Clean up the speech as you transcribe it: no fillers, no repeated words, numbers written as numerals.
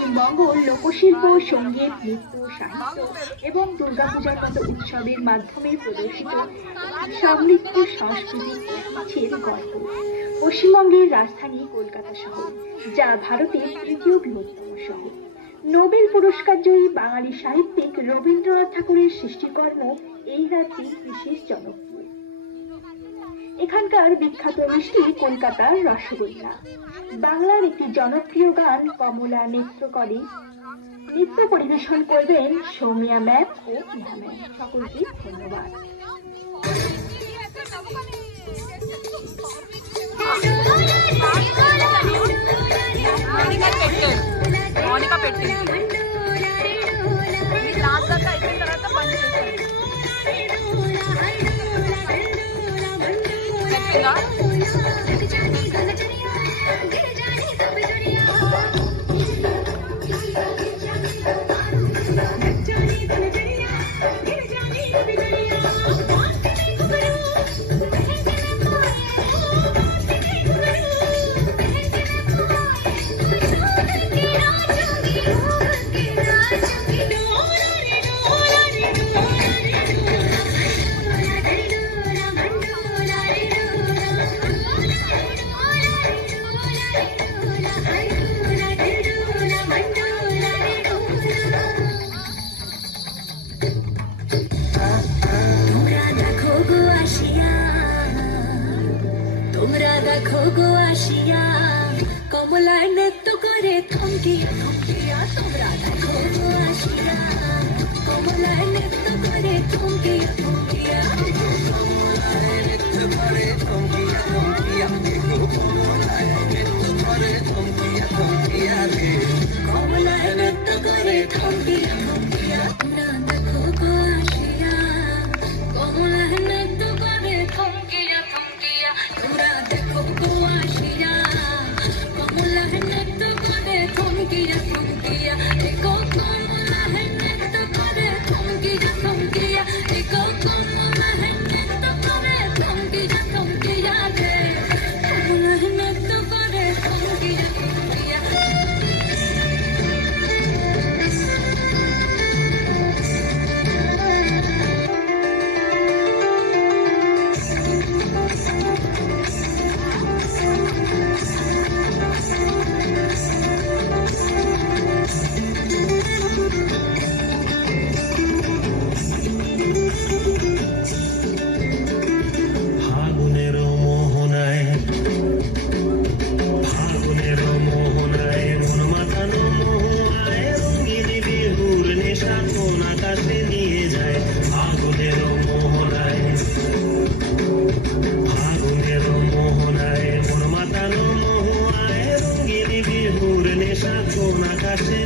পশ্চিমবঙ্গ লোকশিল্প, সঙ্গীত, নৃত্য, সাহিত্য এবং দুর্গাপূজার মতো উৎসবের মাধ্যমে প্রদর্শিত সমৃদ্ধ সাংস্কৃতিক ঐতিহ্যের গল্প। পশ্চিমবঙ্গের রাজধানী কলকাতা শহর, যা ভারতের তৃতীয় বৃহত্তম শহর। নোবেল পুরস্কার জয়ী বাঙালি সাহিত্যিক রবীন্দ্রনাথ ঠাকুরের সৃষ্টিকর্ম এই রাজ্যে বিশেষ জনপ্রিয়। এখানকার বিখ্যাত মিষ্টি কলকাতার রসগোল্লা। বাংলার একটি জনপ্রিয় গান কমলা নৃত্য করে। নৃত্য পরিবেশন করবেন সৌমিয়া ম্যাম ও ইহা ম্যাম। সকলকে ধন্যবাদ। তোমরা দেখো গো আসিয়া কমলা নৃত্য করে থমকিয়া থমকিয়া। তোমরা দেখো গো আসিয়া কমলা নৃত্য করে থমকিয়া থমকিয়া। নৃত্য করে থমকিয়া থমকিয়া। নৃত্য করে থমকিয়া থমকিয়া রে। কমলা নৃত্য করে থমকিয়া থমকিয়া। তোমরা দেখো গো আসিয়া কমলা নৃত্য করে থমকিয়া থমকিয়া। তোমরা দেখো গো আসিয়া কমলা নৃত্য করে থমকিয়া থমকিয়া। দেখো কমলা নৃত্য করে থমকিয়া থমকিয়া। দেখো কমলা নৃত্য করে থমকিয়া থমকিয়া রে। কমলা নৃত্য করে থমকিয়া থমকিয়া। আকাশে